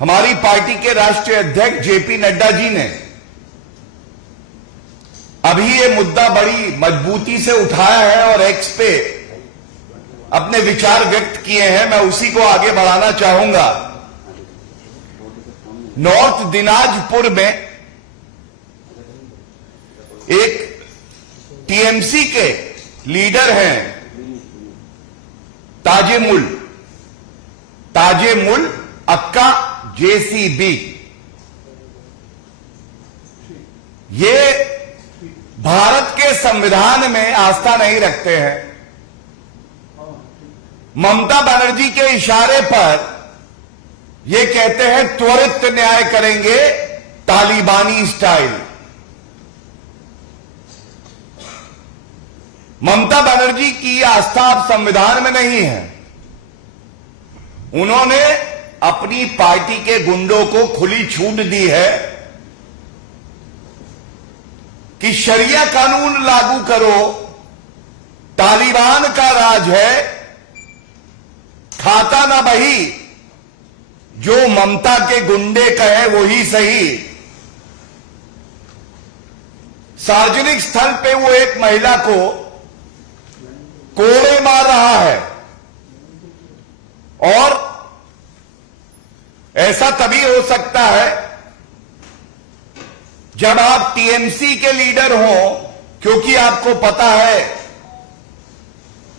हमारी पार्टी के राष्ट्रीय अध्यक्ष जेपी नड्डा जी ने अभी ये मुद्दा बड़ी मजबूती से उठाया है और एक्स पे अपने विचार व्यक्त किए हैं। मैं उसी को आगे बढ़ाना चाहूंगा। नॉर्थ दिनाजपुर में एक टीएमसी के लीडर हैं ताजेमुल अक्का जेसीबी। ये भारत के संविधान में आस्था नहीं रखते हैं। ममता बनर्जी के इशारे पर ये कहते हैं त्वरित न्याय करेंगे तालिबानी स्टाइल। ममता बनर्जी की आस्था अब संविधान में नहीं है। उन्होंने अपनी पार्टी के गुंडों को खुली छूट दी है कि शरिया कानून लागू करो, तालिबान का राज है, खाता ना बही, जो ममता के गुंडे कहे वही सही। सार्वजनिक स्थल पे वो एक महिला को कोड़े मार रहा है और ऐसा तभी हो सकता है जब आप टीएमसी के लीडर हो, क्योंकि आपको पता है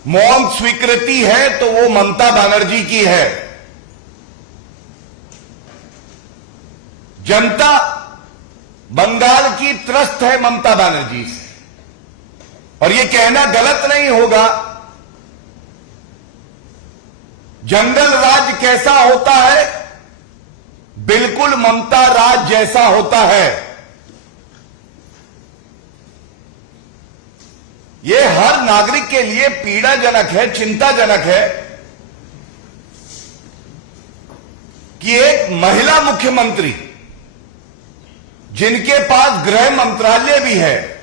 मौन स्वीकृति है तो वो ममता बनर्जी की है। जनता बंगाल की त्रस्त है ममता बनर्जी से, और ये कहना गलत नहीं होगा। जंगल राज कैसा होता है? बिल्कुल ममता राज जैसा होता है। ये हर नागरिक के लिए पीड़ाजनक है, चिंताजनक है कि एक महिला मुख्यमंत्री जिनके पास गृह मंत्रालय भी है,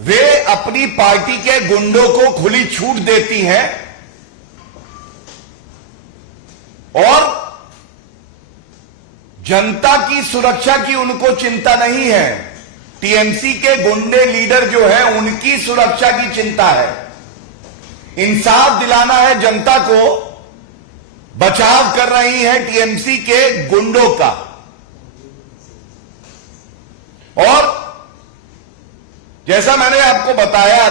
वे अपनी पार्टी के गुंडों को खुली छूट देती हैं और जनता की सुरक्षा की उनको चिंता नहीं है। टीएमसी के गुंडे लीडर जो है उनकी सुरक्षा की चिंता है। इंसाफ दिलाना है जनता को, बचाव कर रही है टीएमसी के गुंडों का। और जैसा मैंने आपको बताया,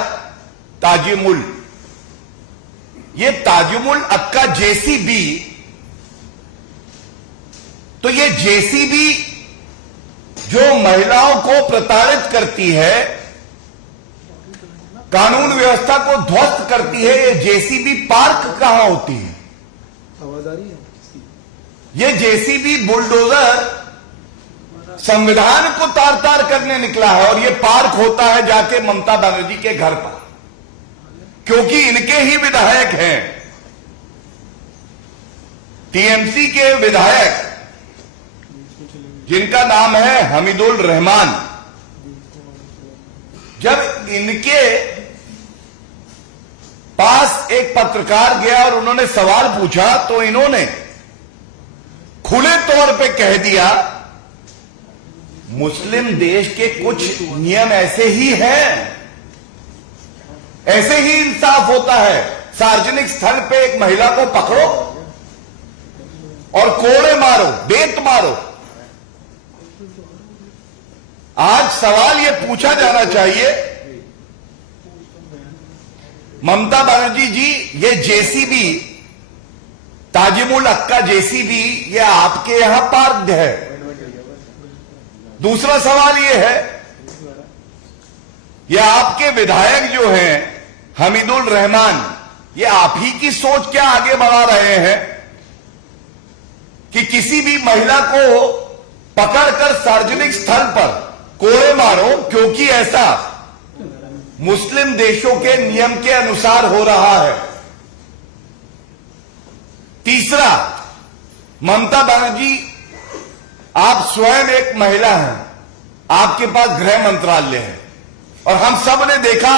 ये ताजुमुल अक्का जेसीबी, तो ये जेसीबी जो महिलाओं को प्रताड़ित करती है, कानून व्यवस्था को ध्वस्त करती है, ये जेसीबी पार्क कहां होती है? आवाज आ रही है? ये जेसीबी बुलडोजर संविधान को तार तार करने निकला है और ये पार्क होता है जाके ममता बनर्जी के घर पर, क्योंकि इनके ही विधायक हैं। टीएमसी के विधायक जिनका नाम है हमीदुल रहमान, जब इनके पास एक पत्रकार गया और उन्होंने सवाल पूछा तो इन्होंने खुले तौर पे कह दिया मुस्लिम देश के कुछ नियम ऐसे ही हैं, ऐसे ही इंसाफ होता है। सार्वजनिक स्थल पे एक महिला को पकड़ो और कोड़े मारो, बेत मारो। आज सवाल यह पूछा जाना चाहिए, ममता बनर्जी जी, ये जेसीबी, ताजिमुल अक्का जेसीबी, ये आपके यहां पार्क्ड है। दूसरा सवाल यह है, ये आपके विधायक जो हैं हमीदुल रहमान, ये आप ही की सोच क्या आगे बढ़ा रहे हैं कि किसी भी महिला को पकड़कर सार्वजनिक स्थल पर कोड़े मारो, क्योंकि ऐसा मुस्लिम देशों के नियम के अनुसार हो रहा है। तीसरा, ममता बनर्जी, आप स्वयं एक महिला हैं, आपके पास गृह मंत्रालय है और हम सब ने देखा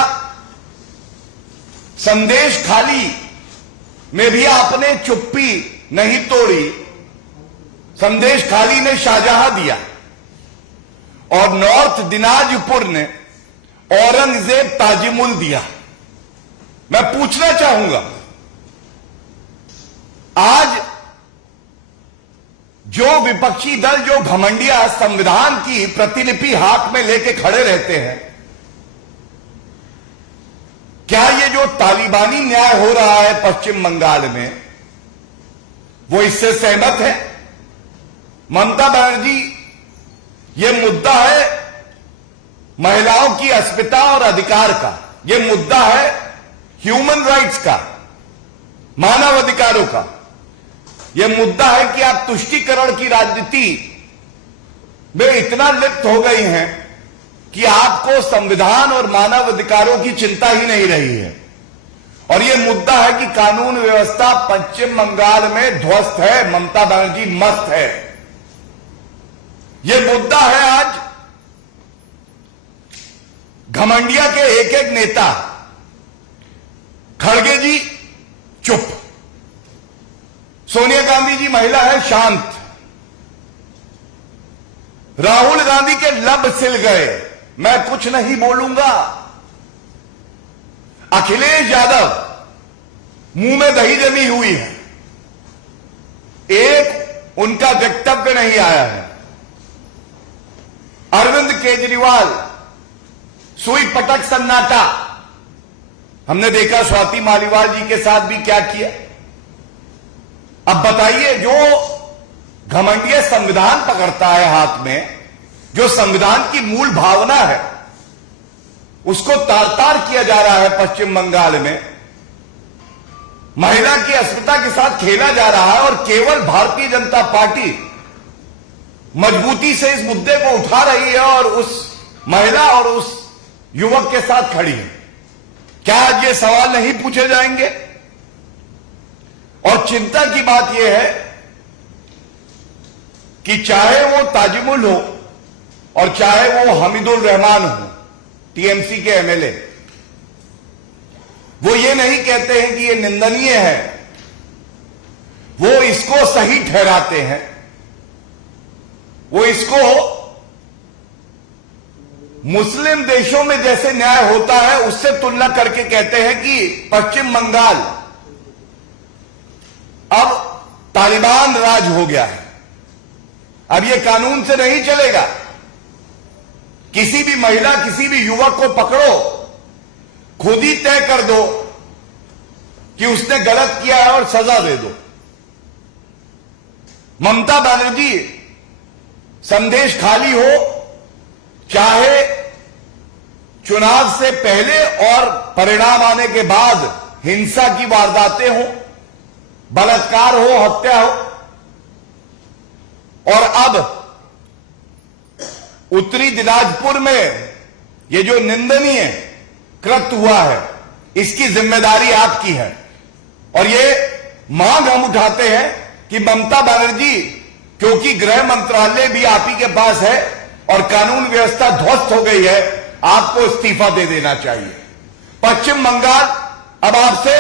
संदेश खाली में भी आपने चुप्पी नहीं तोड़ी संदेश खाली ने शाहजहां दिया और नॉर्थ दिनाजपुर ने औरंगजेब ताजिमुल दिया। मैं पूछना चाहूंगा, आज जो विपक्षी दल, जो घमंडिया संविधान की प्रतिलिपि हाथ में लेके खड़े रहते हैं, क्या ये जो तालिबानी न्याय हो रहा है पश्चिम बंगाल में, वो इससे सहमत है? ममता बनर्जी, ये मुद्दा है महिलाओं की अस्मिता और अधिकार का, ये मुद्दा है ह्यूमन राइट्स का, मानव अधिकारों का। यह मुद्दा है कि आप तुष्टीकरण की राजनीति में इतना लिप्त हो गई हैं कि आपको संविधान और मानव अधिकारों की चिंता ही नहीं रही है। और यह मुद्दा है कि कानून व्यवस्था पश्चिम बंगाल में ध्वस्त है, ममता बनर्जी मस्त है। यह मुद्दा है आज घमंडिया के एक एक नेता। खड़गे जी चुप, सोनिया गांधी जी महिला है शांत, राहुल गांधी के लब सिल गए, मैं कुछ नहीं बोलूंगा। अखिलेश यादव मुंह में दही जमी हुई है, एक उनका वक्तव्य नहीं आया है। अरविंद केजरीवाल सुई पटक सन्नाटा। हमने देखा स्वाति मालीवाल जी के साथ भी क्या किया। अब बताइए, जो घमंडिया संविधान पकड़ता है हाथ में, जो संविधान की मूल भावना है, उसको तार तार किया जा रहा है पश्चिम बंगाल में। महिला की अस्मिता के साथ खेला जा रहा है और केवल भारतीय जनता पार्टी मजबूती से इस मुद्दे को उठा रही है और उस महिला और उस युवक के साथ खड़ी है। क्या आज ये सवाल नहीं पूछे जाएंगे? और चिंता की बात यह है कि चाहे वो ताजिमुल हो और चाहे वो हमीदुल रहमान हो, टीएमसी के एमएलए, वो ये नहीं कहते हैं कि ये निंदनीय है, वो इसको सही ठहराते हैं। वो इसको मुस्लिम देशों में जैसे न्याय होता है उससे तुलना करके कहते हैं कि पश्चिम बंगाल अब तालिबान राज हो गया है, अब यह कानून से नहीं चलेगा। किसी भी महिला, किसी भी युवक को पकड़ो, खुद ही तय कर दो कि उसने गलत किया है और सजा दे दो। ममता बनर्जी, संदेश खाली हो, चाहे चुनाव से पहले और परिणाम आने के बाद हिंसा की वारदातें हो, बलात्कार हो, हत्या हो, और अब उत्तरी दिनाजपुर में ये जो निंदनीय कृत्य हुआ है, इसकी जिम्मेदारी आपकी है। और ये मांग हम उठाते हैं कि ममता बनर्जी, क्योंकि गृह मंत्रालय भी आप ही के पास है और कानून व्यवस्था ध्वस्त हो गई है, आपको इस्तीफा दे देना चाहिए। पश्चिम बंगाल अब आपसे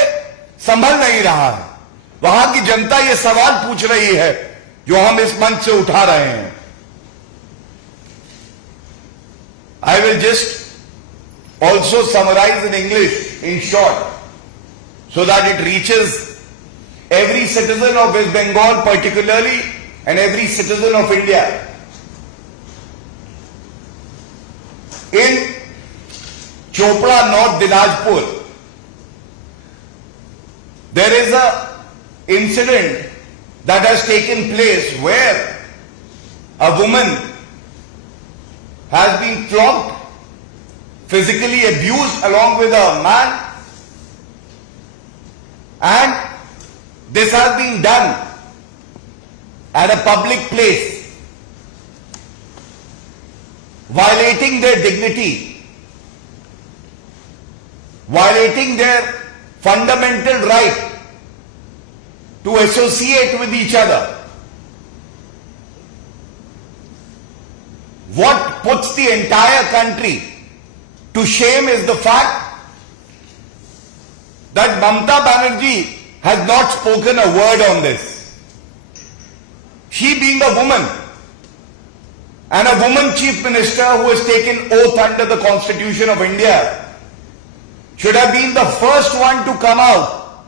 संभल नहीं रहा है। वहां की जनता ये सवाल पूछ रही है जो हम इस मंच से उठा रहे हैं। I will just also summarize in English in short so that it reaches every citizen of West Bengal particularly and every citizen of India. In Chopra, North Dinajpur, there is a incident that has taken place where a woman has been flogged, physically abused along with a man, and this has been done at a public place, violating their dignity, violating their fundamental right to associate with each other. What puts the entire country to shame is the fact that Mamata Banerjee has not spoken a word on this. she being a woman and a woman chief minister who has taken oath under the Constitution of India, should have been the first one to come out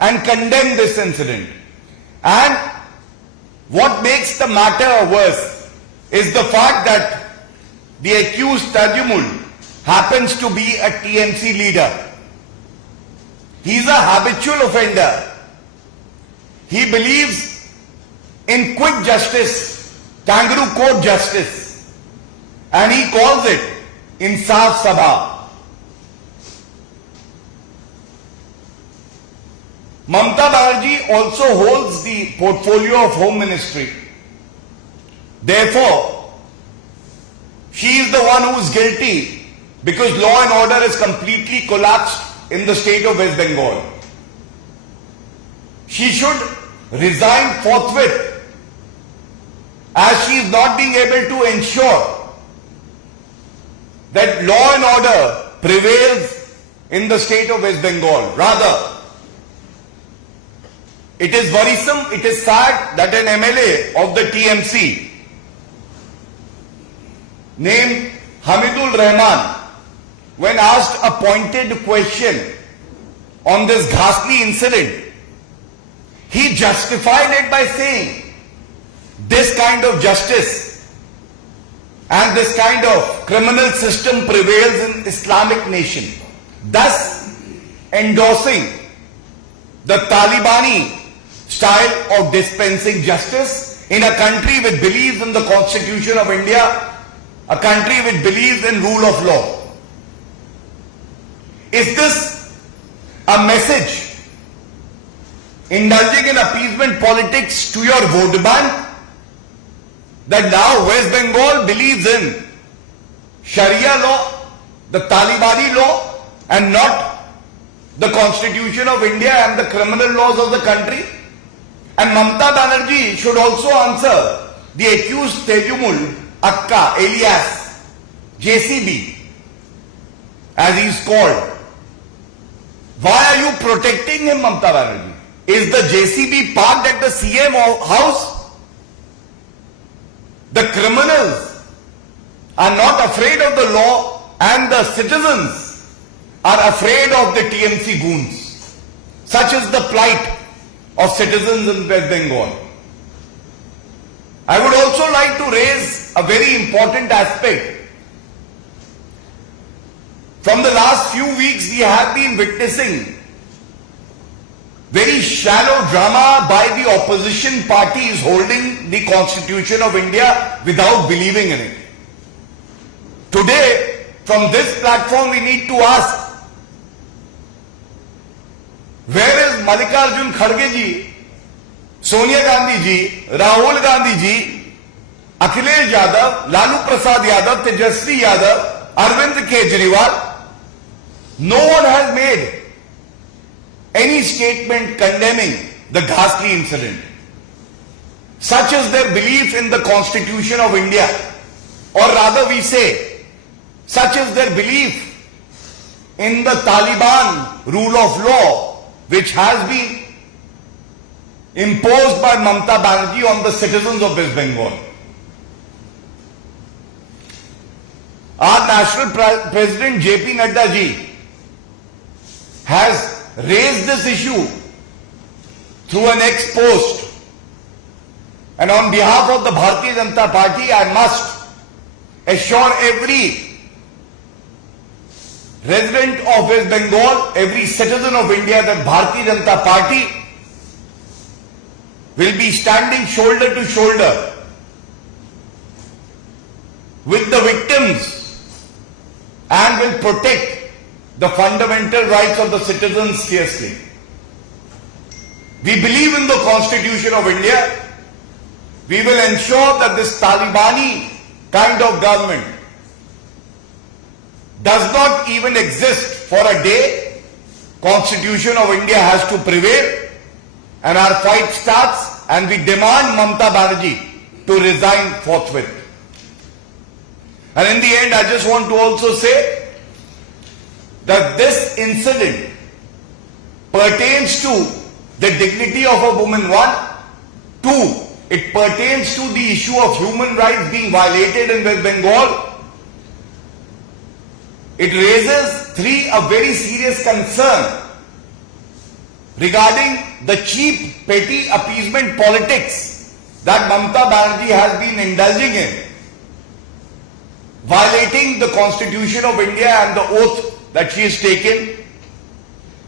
and condemn this incident. And what makes the matter worse is the fact that the accused Tajimul happens to be a TMC leader. He is a habitual offender. He believes in quick justice, kangaroo court justice, and he calls it Insaf Sabha. Mamata Banerjee also holds the portfolio of Home Ministry. Therefore, she is the one who is guilty because law and order is completely collapsed in the state of West Bengal. She should resign forthwith as she is not being able to ensure that law and order prevails in the state of West Bengal. Rather, it is worrisome, it is sad that an MLA of the TMC named Hamidul Rahman, when asked a pointed question on this ghastly incident, he justified it by saying this kind of justice and this kind of criminal system prevails in Islamic nation, thus endorsing the Talibani style of dispensing justice in a country which believes in the Constitution of India, a country which believes in rule of law. Is this a message indulging in appeasement politics to your vote bank, that now West Bengal believes in Sharia law, the Talibani law, and not the Constitution of India and the criminal laws of the country? And Mamata Banerjee should also answer the accused Tejumul Akka alias JCB, as he is called. Why are you protecting him, Mamata Banerjee? Is the JCB parked at the CM house? The criminals are not afraid of the law and the citizens are afraid of the TMC goons. Such is the plight of citizens in West Bengal. I would also like to raise a very important aspect. From the last few weeks, we have been witnessing very shallow drama by the opposition parties holding the Constitution of India without believing in it. Today, from this platform, we need to ask, where is Mallikarjun Kharge ji, Sonia Gandhi ji, Rahul Gandhi ji, Akhilesh Yadav, Lalu Prasad Yadav, Tejasvi Yadav, Arvind Kejriwal? No one has made any statement condemning the ghastly incident. Such is their belief in the Constitution of India, or rather we say, such is their belief in the Taliban rule of law, which has been imposed by Mamata Banerjee on the citizens of West Bengal. Our National President JP Nadda ji has raised this issue through an ex-post, and on behalf of the Bharatiya Janata Party, I must assure every resident of West Bengal, every citizen of India, that Bharatiya Janata Party will be standing shoulder to shoulder with the victims and will protect the fundamental rights of the citizens fiercely. We believe in the Constitution of India. We will ensure that this Talibani kind of government does not even exist for a day. Constitution of India has to prevail, and our fight starts, and we demand Mamata Banerjee to resign forthwith. And in the end, I just want to also say that this incident pertains to the dignity of a woman, one. Two, It pertains to the issue of human rights being violated in West Bengal. It raises a very serious concern regarding the cheap, petty appeasement politics that Mamata Banerjee has been indulging in, violating the Constitution of India and the oath that she has taken.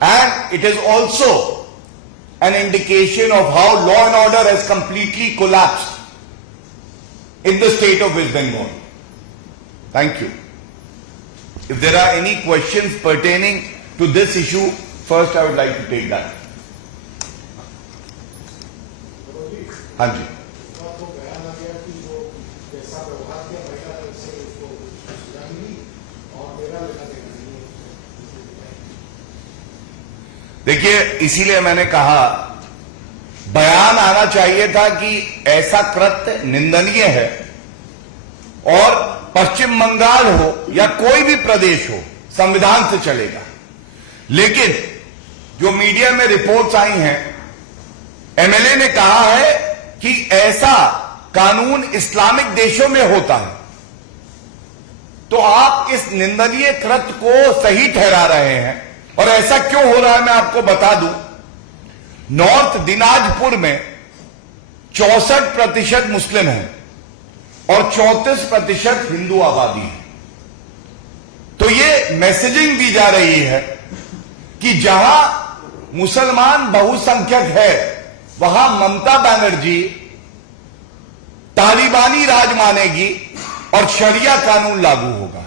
And it is also an indication of how law and order has completely collapsed in the state of West Bengal. Thank you. If there are any questions pertaining to this issue, first I would like to take that. हाँ जी. देखिए, इसीलिए मैंने कहा बयान आना चाहिए था कि ऐसा कृत्य निंदनीय है और पश्चिम बंगाल हो या कोई भी प्रदेश हो, संविधान से चलेगा। लेकिन जो मीडिया में रिपोर्ट्स आई हैं, एमएलए ने कहा है कि ऐसा कानून इस्लामिक देशों में होता है, तो आप इस निंदनीय कृत्य को सही ठहरा रहे हैं। और ऐसा क्यों हो रहा है मैं आपको बता दूं। नॉर्थ दिनाजपुर में 64% मुस्लिम हैं और 34% हिंदू आबादी है। तो ये मैसेजिंग दी जा रही है कि जहां मुसलमान बहुसंख्यक है वहां ममता बनर्जी तालिबानी राज मानेगी और शरिया कानून लागू होगा।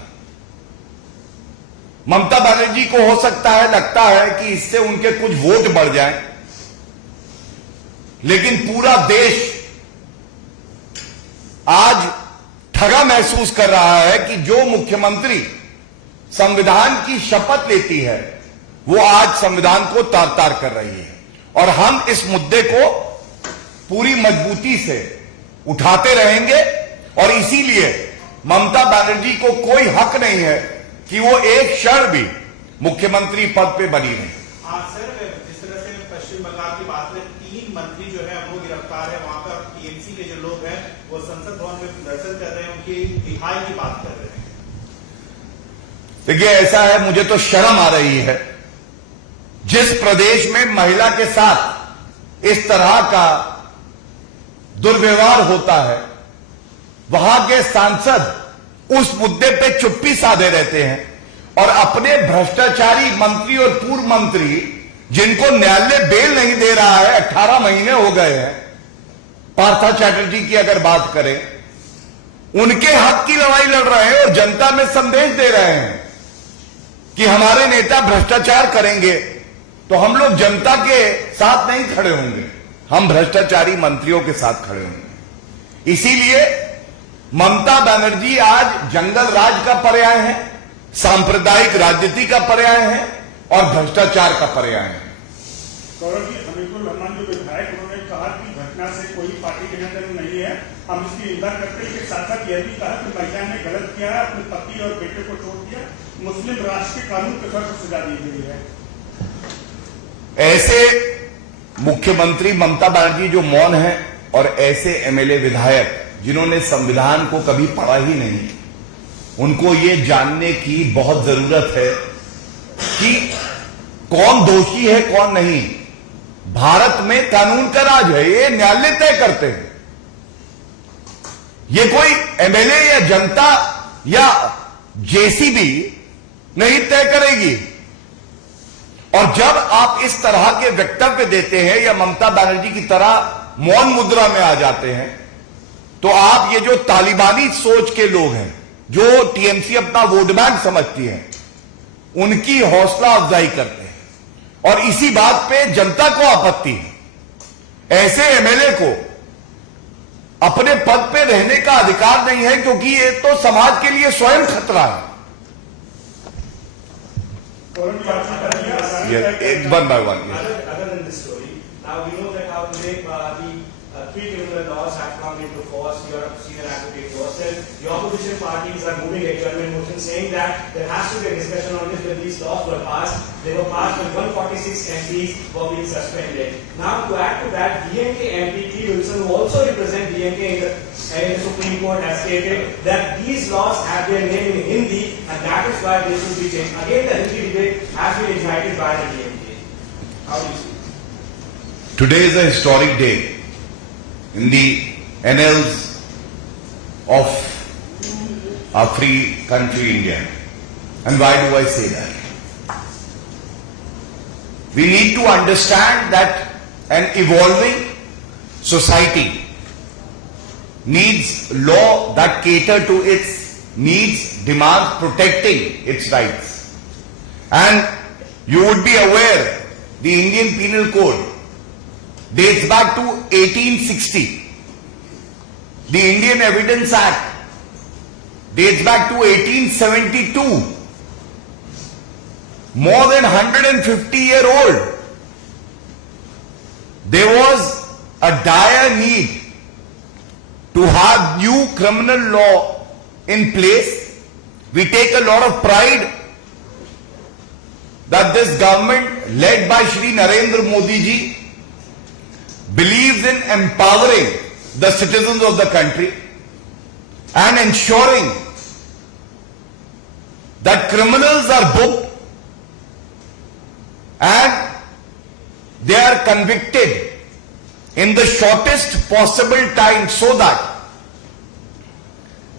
ममता बनर्जी को हो सकता है, लगता है कि इससे उनके कुछ वोट बढ़ जाएं, लेकिन पूरा देश आज ठगा महसूस कर रहा है कि जो मुख्यमंत्री संविधान की शपथ लेती है वो आज संविधान को तार तार कर रही है। और हम इस मुद्दे को पूरी मजबूती से उठाते रहेंगे और इसीलिए ममता बनर्जी को कोई हक नहीं है कि वो एक क्षण भी मुख्यमंत्री पद पे बनी रहे। सर, जिस तरह से पश्चिम बंगाल की बात है, 3 मंत्री जो है वो गिरफ्तार है, वहां पर टीएमसी के जो लोग हैं वो संसद भवन में प्रदर्शन कर रहे हैं, उनकी रिहाई की बात कर रहे हैं। देखिए, ऐसा है, मुझे तो शर्म आ रही है जिस प्रदेश में महिला के साथ इस तरह का दुर्व्यवहार होता है, वहां के सांसद उस मुद्दे पे चुप्पी साधे रहते हैं और अपने भ्रष्टाचारी मंत्री और पूर्व मंत्री जिनको न्यायालय बेल नहीं दे रहा है, 18 महीने हो गए हैं, पार्था चैटर्जी की अगर बात करें, उनके हक की लड़ाई लड़ रहे हैं और जनता में संदेश दे रहे हैं कि हमारे नेता भ्रष्टाचार करेंगे तो हम लोग जनता के साथ नहीं खड़े होंगे, हम भ्रष्टाचारी मंत्रियों के साथ खड़े होंगे। इसीलिए ममता बनर्जी आज जंगल राज का पर्याय है, सांप्रदायिक राजनीति का पर्याय है और भ्रष्टाचार का पर्याय है। गौरव जी, हमीदुर रहमान जो विधायक, उन्होंने कहा कि घटना से कोई पार्टी के अंदर नहीं है, हम इसकी निंदा करते हैं। साथ साथ यह भी कहा कि महिला ने गलत किया है, अपने पति और बेटे को छोड़ दिया, मुस्लिम राष्ट्र के कानून के तहत सजा दी गई है। ऐसे मुख्यमंत्री ममता बनर्जी जो मौन है और ऐसे एमएलए विधायक जिन्होंने संविधान को कभी पढ़ा ही नहीं, उनको ये जानने की बहुत जरूरत है कि कौन दोषी है कौन नहीं। भारत में कानून का राज है, ये न्यायालय तय करते हैं, ये कोई एमएलए या जनता या जेसीबी नहीं तय करेगी। और जब आप इस तरह के वक्तव्य देते हैं या ममता बनर्जी की तरह मौन मुद्रा में आ जाते हैं, तो आप ये जो तालिबानी सोच के लोग हैं, जो टीएमसी अपना वोट बैंक समझती है, उनकी हौसला अफजाई करते हैं। और इसी बात पे जनता को आपत्ति है। ऐसे एमएलए को अपने पद पे रहने का अधिकार नहीं है, क्योंकि ये तो समाज के लिए स्वयं खतरा है। एक बार भगवान about today, the three criminal laws have come into force. You have seen an advocate yourself. The opposition parties are moving a government motion saying that there has to be a discussion on this when these laws were passed. They were passed when 146 MPs were being suspended. Now, to add to that, DMK MP T. Wilson, who also represent DMK in the Supreme Court, has stated that these laws have their name in Hindi and that is why they should be changed. Again, the Hindi debate has been ignited by the DMK. How do you see it? Today is a historic day in the annals of our free country, India. And why do I say that? We need to understand that an evolving society needs law that cater to its needs, demands, protecting its rights. And you would be aware the Indian Penal Code dates back to 1860. The Indian Evidence Act dates back to 1872. More than 150-year-old. There was a dire need to have new criminal law in place. We take a lot of pride that this government led by Shri Narendra Modi ji believes in empowering the citizens of the country and ensuring that criminals are booked and they are convicted in the shortest possible time so that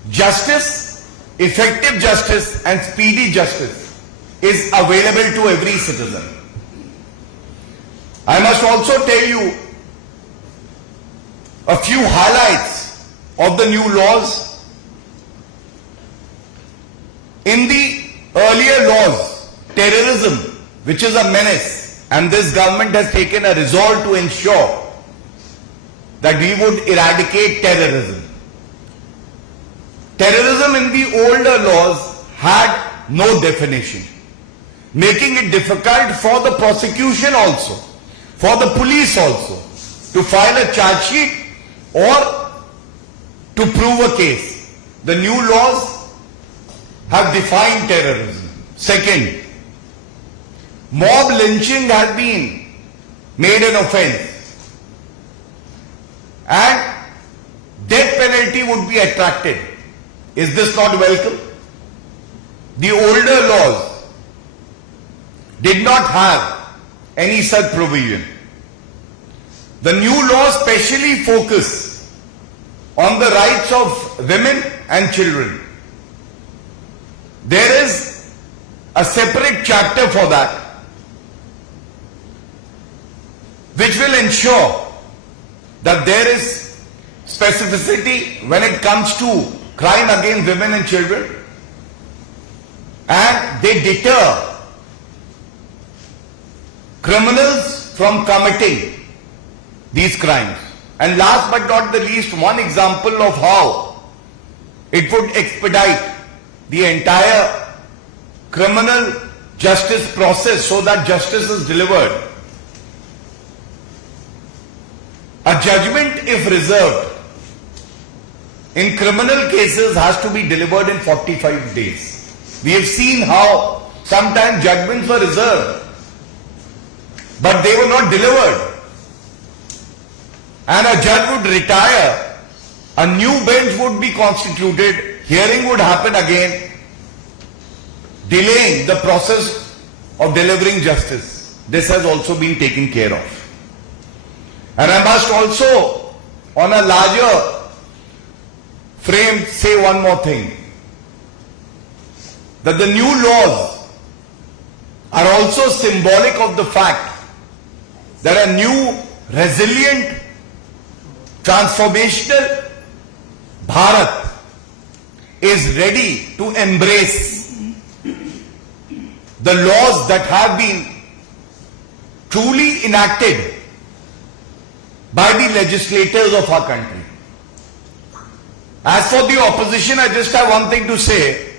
justice, effective justice and speedy justice is available to every citizen. I must also tell you a few highlights of the new laws. In the earlier laws, terrorism, which is a menace, and this government has taken a resolve to ensure that we would eradicate terrorism. Terrorism in the older laws had no definition, making it difficult for the prosecution also, for the police also, to file a charge sheet or to prove a case. The new laws have defined terrorism. Second, mob lynching has been made an offense and death penalty would be attracted. Is this not welcome? The older laws did not have any such provision. The new laws specially focus on the rights of women and children. There is a separate chapter for that, which will ensure that there is specificity when it comes to crime against women and children, and they deter criminals from committing these crimes. And last but not the least, one example of how it would expedite the entire criminal justice process so that justice is delivered. A judgment, if reserved, in criminal cases has to be delivered in 45 days. We have seen how sometimes judgments were reserved, but they were not delivered. And a judge would retire, a new bench would be constituted, hearing would happen again, delaying the process of delivering justice. This has also been taken care of. And I must also, on a larger frame, say one more thing. That the new laws are also symbolic of the fact that a new, resilient, transformational Bharat is ready to embrace the laws that have been truly enacted by the legislators of our country. As for the opposition, I just have one thing to say.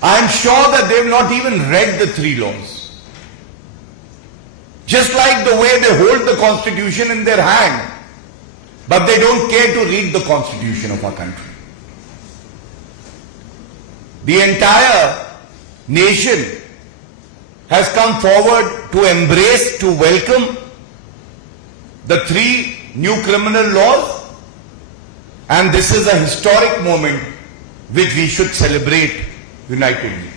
I am sure that they have not even read the three laws. just like the way they hold the constitution in their hand, but they don't care to read the constitution of our country. The entire nation has come forward to embrace, to welcome the 3 new criminal laws, and this is a historic moment which we should celebrate unitedly.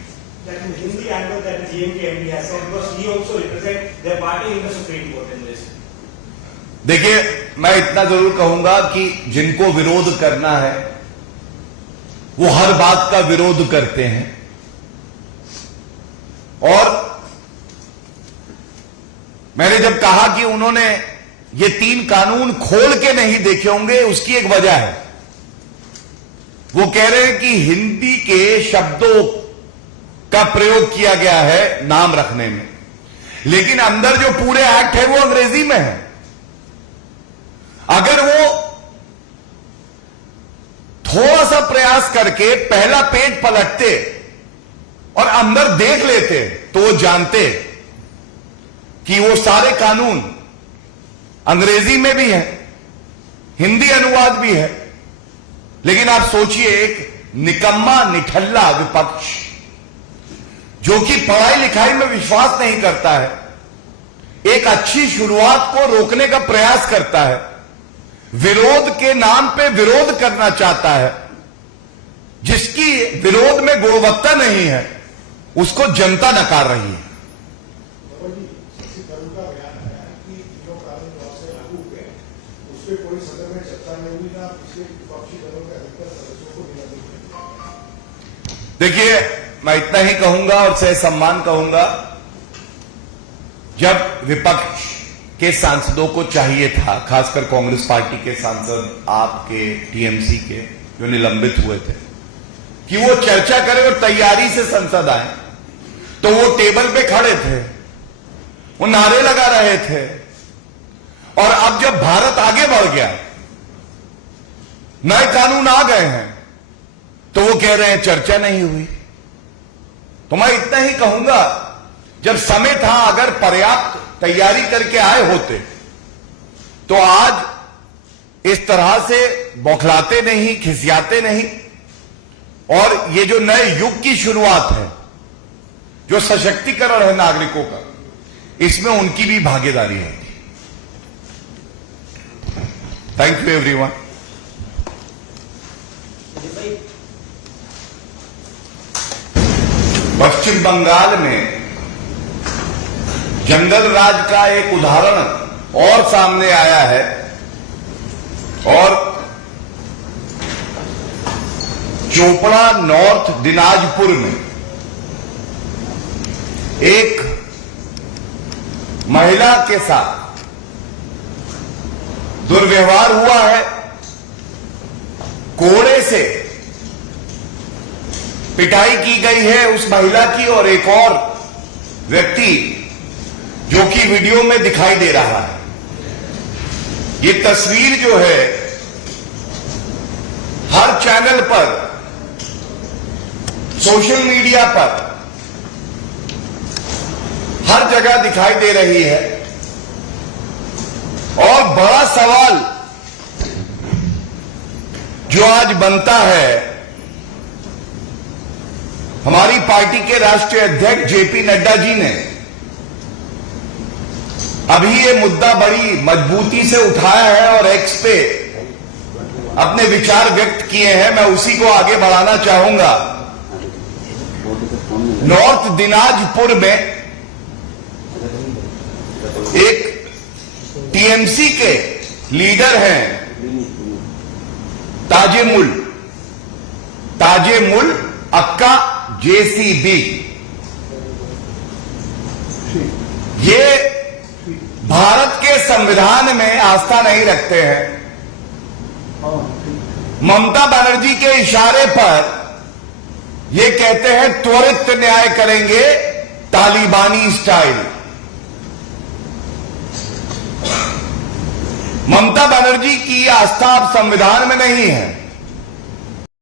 That in Hindi angle that the DMK MD has said, because he also represents their party in the Supreme Court in this. देखिए, मैं इतना जरूर कहूंगा कि जिनको विरोध करना है वो हर बात का विरोध करते हैं, और मैंने जब कहा कि उन्होंने ये 3 कानून खोल के नहीं देखे होंगे, उसकी एक वजह है। वो कह रहे हैं कि हिंदी के शब्दों का प्रयोग किया गया है नाम रखने में, लेकिन अंदर जो पूरे एक्ट है वो अंग्रेजी में है। अगर वो थोड़ा सा प्रयास करके पहला पेज पलटते और अंदर देख लेते तो वो जानते कि वो सारे कानून अंग्रेजी में भी है, हिंदी अनुवाद भी है। लेकिन आप सोचिए, एक निकम्मा निठल्ला विपक्ष जो कि पढ़ाई लिखाई में विश्वास नहीं करता है, एक अच्छी शुरुआत को रोकने का प्रयास करता है, विरोध के नाम पे विरोध करना चाहता है, जिसकी विरोध में गुणवत्ता नहीं है, उसको जनता नकार रही है। कोई सदन में चर्चा नहीं हुई ना पिछले विपक्षी दलों के अधिकतर सदस्यों को मिला। देखिए, मैं इतना ही कहूंगा और सह सम्मान कहूंगा, जब विपक्ष के सांसदों को चाहिए था, खासकर कांग्रेस पार्टी के सांसद, आपके, टीएमसी के जो निलंबित हुए थे, कि वो चर्चा करें और तैयारी से संसद आए, तो वो टेबल पे खड़े थे, वो नारे लगा रहे थे। और अब जब भारत आगे बढ़ गया, नए कानून आ गए हैं, तो वो कह रहे हैं चर्चा नहीं हुई। तो मैं इतना ही कहूंगा, जब समय था, अगर पर्याप्त तैयारी करके आए होते तो आज इस तरह से बौखलाते नहीं, खिसियाते नहीं, और ये जो नए युग की शुरुआत है, जो सशक्तिकरण है नागरिकों का, इसमें उनकी भी भागीदारी है। Thank you everyone. Paschim Bangal में जंगल राज का एक उदाहरण और सामने आया है, और चोपड़ा नॉर्थ दिनाजपुर में एक महिला के साथ दुर्व्यवहार हुआ है। कोड़े से पिटाई की गई है उस महिला की, और एक और व्यक्ति जो कि वीडियो में दिखाई दे रहा है। ये तस्वीर जो है हर चैनल पर, सोशल मीडिया पर, हर जगह दिखाई दे रही है। और बड़ा सवाल जो आज बनता है, हमारी पार्टी के राष्ट्रीय अध्यक्ष जेपी नड्डा जी ने अभी ये मुद्दा बड़ी मजबूती से उठाया है और एक्स पे अपने विचार व्यक्त किए हैं। मैं उसी को आगे बढ़ाना चाहूंगा। नॉर्थ दिनाजपुर में एक टीएमसी के लीडर हैं ताजेमुल अक्का जेसीबी। ये भारत के संविधान में आस्था नहीं रखते हैं। ममता बनर्जी के इशारे पर ये कहते हैं त्वरित न्याय करेंगे तालिबानी स्टाइल। ममता बनर्जी की आस्था अब संविधान में नहीं है,